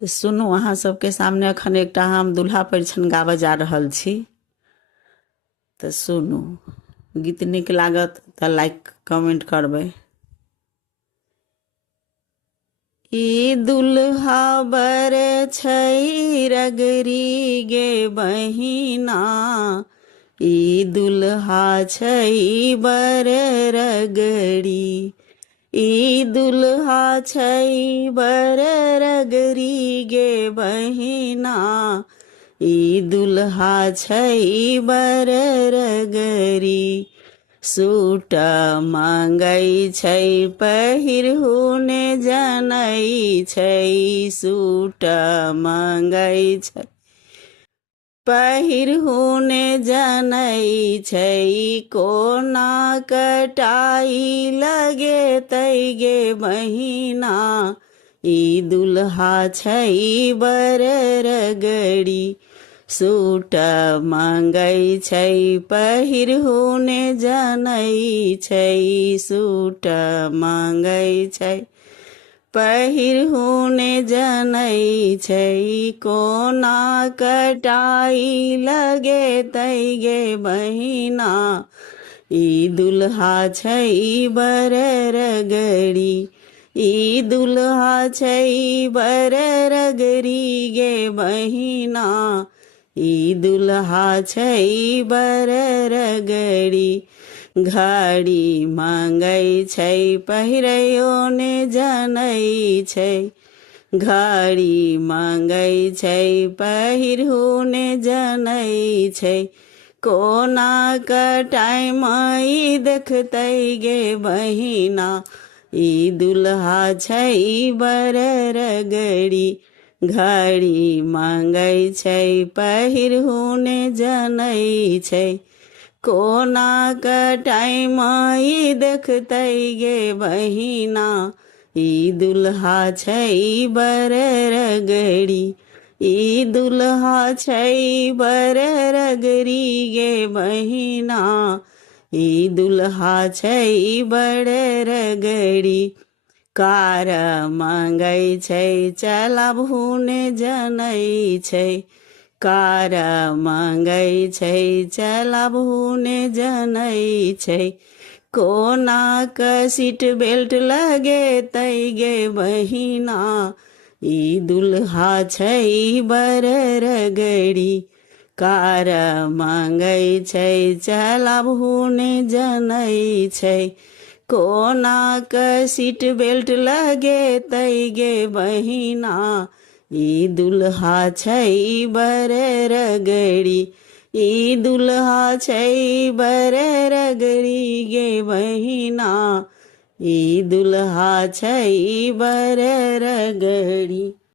तऽ सुनू, अहाँ सबके सामने एखन एकटा हम दुल्हा परिछन गाबऽ जा रहल छी। तऽ सुनू, गीत नीक लागत तऽ लाइक कमेंट करबै। ई दुल्हा बर छै रगरी गे बहिना, ई दुल्हा छै बर रगड़ी, ई दुल्हा छै बर रगरी गे बहिना, ई दुल्हा छै बर रगरी। सूट मंगै छै पहिरहु ने जनै छै, सूट मंगै छै पहिरहु ने जनै छै, कोना कटाई लगेतै गे बहिना, ई दुल्हा छै बर रगड़ी। सूट मंगै छै पहिरहु ने जनै छै, सूट मंगै छै पहिरहु ने जनै छै, कोना कटाई लगेतै गे बहिना, ई दुल्हा छै बर रगड़ी, ई दुल्हा छै बर रगड़ी गे बहिना, ई दुल्हा छै बर रगड़ी। घड़ी मंगै छै पहिरयो ने जनै छै, घड़ी मंगै छै पहिरहु ने जनै छै, कोना टाइम ई देखतै गे बहिना, ई दुल्हा छै बर रगड़ी। घड़ी मंगै छै पहिरहु ने जनै छै, कोना टाइम ई देखतै गे बहिना, ई दुल्हा छै बर रगड़ी, ई दुल्हा छै बर रगड़ी गे बहिना, ई दुल्हा छै बर रगड़ी। कार मंगै छै चलाबहु ने जनै छै, कार मंगै छै चलाबहु ने जनै छै, कोना सीट बेल्ट लगेतै गे बहिना, ई दुल्हा छै बर रगड़ी। कार मंगै छै चलाबहु ने जनै छै, कोना सीट बेल्ट लगेतै गे बहिना, ई दुल्हा छै बर रगड़ी, ई दुल्हा छै बर रगड़ी गे बहिना, ई दुल्हा छै बर रगड़ी।